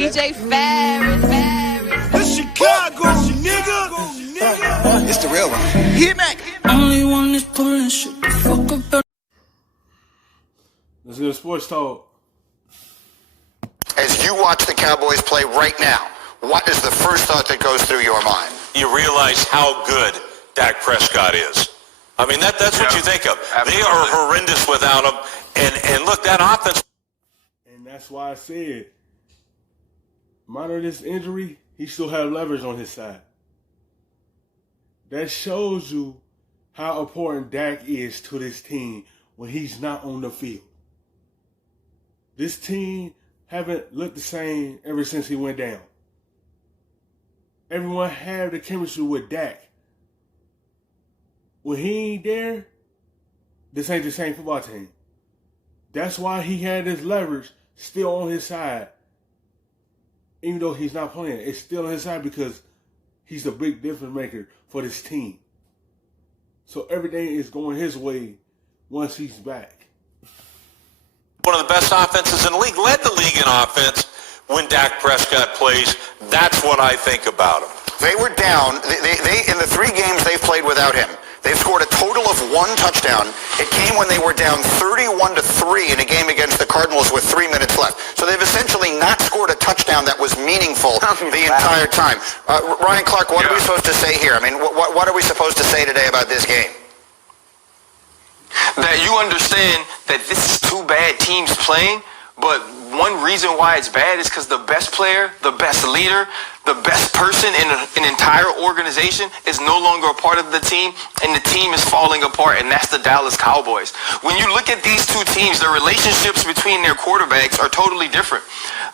DJ Ferris. The Chicago, nigga. It's the real one. Hit me. Only one is pulling shit the fuck up. Let's get a sports talk. As you watch the Cowboys play right now, what is the first thought that goes through your mind? You realize how good Dak Prescott is. I mean, that's what you think of. Absolutely. They are horrendous without him. And look, that offense. And that's why I said, minor this injury, he still has leverage on his side. That shows you how important Dak is to this team when he's not on the field. This team haven't looked the same ever since he went down. Everyone had the chemistry with Dak. When he ain't there, this ain't the same football team. That's why he had this leverage still on his side. Even though he's not playing, it's still on his side because he's a big difference maker for this team. So everything is going his way once he's back. One of the best offenses in the league, led the league in offense when Dak Prescott plays. That's what I think about him. They were down. They in the 3 games they've played without him, they've scored a total of 1 touchdown. It came when they were down 31-3 in a game against the Cardinals with 3 minutes left. So they've essentially not scored a touchdown that was meaningful the entire time. Ryan Clark, what are we supposed to say here? I mean, what are we supposed to say today about this game? That you understand that this is 2 bad teams playing, but one reason why it's bad is because the best player, the best leader, the best person in an entire organization is no longer a part of the team, and the team is falling apart, and that's the Dallas Cowboys. When you look at these 2 teams, the relationships between their quarterbacks are totally different.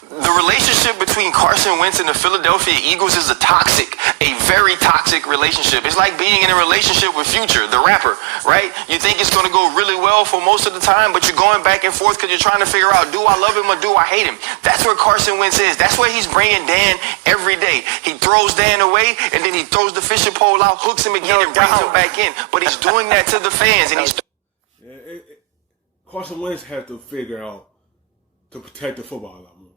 The relationship between Carson Wentz and the Philadelphia Eagles is a very toxic relationship. It's like being in a relationship with Future, the rapper, right? You think it's going to go really well for most of the time, but you're going back and forth because you're trying to figure out, do I love him or do I hate him? That's where Carson Wentz is. That's where he's bringing Dan every day. He throws Dan away, and then he throws the fishing pole out, hooks him again, and brings him back in. But he's doing that to the fans, and he's... Carson Wentz had to figure out to protect the football a lot more.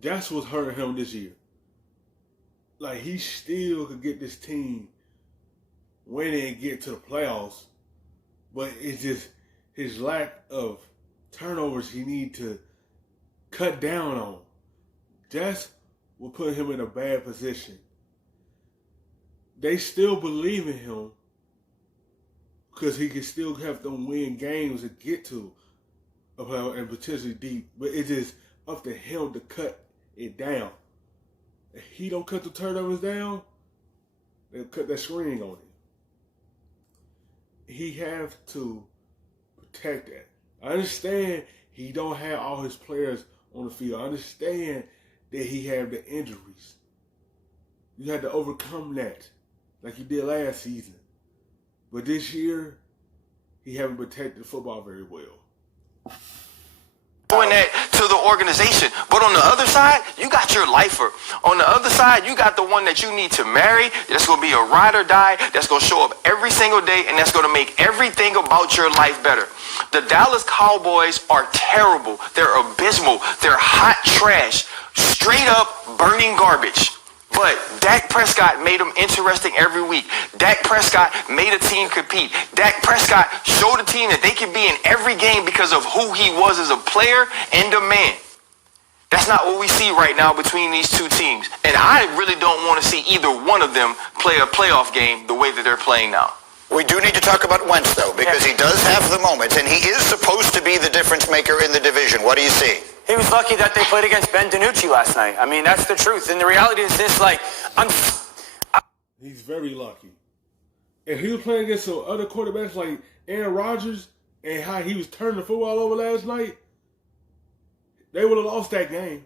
That's what's hurting him this year. Like, he still could get this team winning and get to the playoffs, but it's just his lack of turnovers he need to cut down on. That's what put him in a bad position. They still believe in him because he can still have them win games and get to a playoff and potentially deep, but it's just up to him to cut it down. If he don't cut the turnovers down, they'll cut that screen on him. He have to protect that. I understand he don't have all his players on the field. I understand that he have the injuries. You had to overcome that like you did last season. But this year, he haven't protected the football very well. Doing that to the organization. But on the other side, you got your lifer. On the other side, you got the one that you need to marry. That's going to be a ride or die. That's going to show up every single day, and that's going to make everything about your life better. The Dallas Cowboys are terrible. They're abysmal. They're hot trash. Straight up burning garbage. But Dak Prescott made them interesting every week. Dak Prescott made a team compete. Dak Prescott showed a team that they could be in every game because of who he was as a player and a man. That's not what we see right now between these 2 teams. And I really don't want to see either one of them play a playoff game the way that they're playing now. We do need to talk about Wentz, though, because he does have the moments, and he is supposed to be the difference maker in the division. What do you see? He was lucky that they played against Ben DiNucci last night. I mean, that's the truth. And the reality is this, like, He's very lucky. If he was playing against some other quarterbacks like Aaron Rodgers and how he was turning the football over last night, they would have lost that game.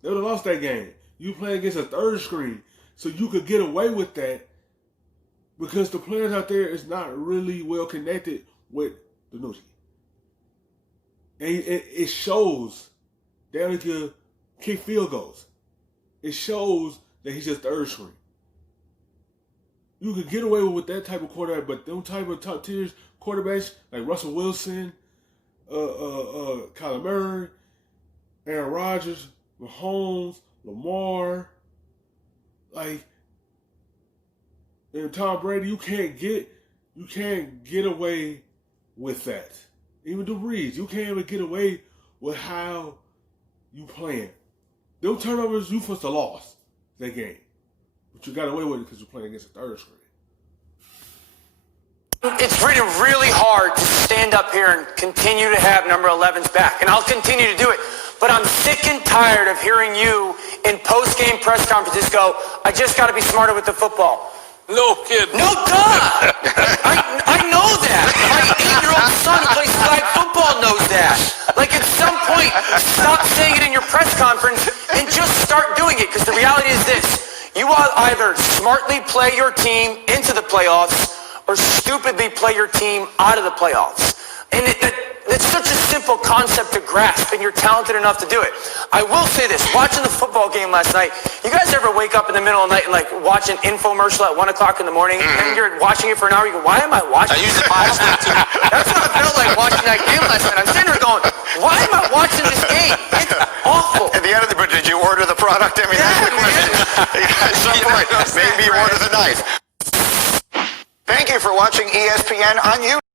They would have lost that game. You playing against a third screen, so you could get away with that because the players out there is not really well connected with DiNucci. And it shows that he can kick field goals. It shows that he's just third string. You could get away with that type of quarterback, but them type of top tiers quarterbacks like Russell Wilson, Kyler Murray, Aaron Rodgers, Mahomes, Lamar, like, and Tom Brady, you can't get away with that. Even the Breeze, you can't even get away with how you playing. Them turnovers, you supposed to lost that game. But you got away with it because you're playing against the third string. It's really, really hard to stand up here and continue to have number 11's back, and I'll continue to do it. But I'm sick and tired of hearing you in post-game press conferences go, I just got to be smarter with the football. No kidding. No, duh! I know that. My 8-year-old son who plays flag football knows that. Like, at some point, stop saying it in your press conference and just start doing it, because the reality is this. You either smartly play your team into the playoffs or stupidly play your team out of the playoffs. And it's such a simple concept to grasp, and you're talented enough to do it. I will say this, watching the football game last night, you guys ever wake up in the middle of the night and like watch an infomercial at 1 o'clock in the morning, and you're watching it for an hour, you go, why am I watching I use the bias too. That's what I felt like watching that game last night. I'm sitting there going, why am I watching this game? It's awful. At the end of the, but did you order the product? I mean, that's the question. At some point, maybe you order the knife. Thank you for watching ESPN on YouTube.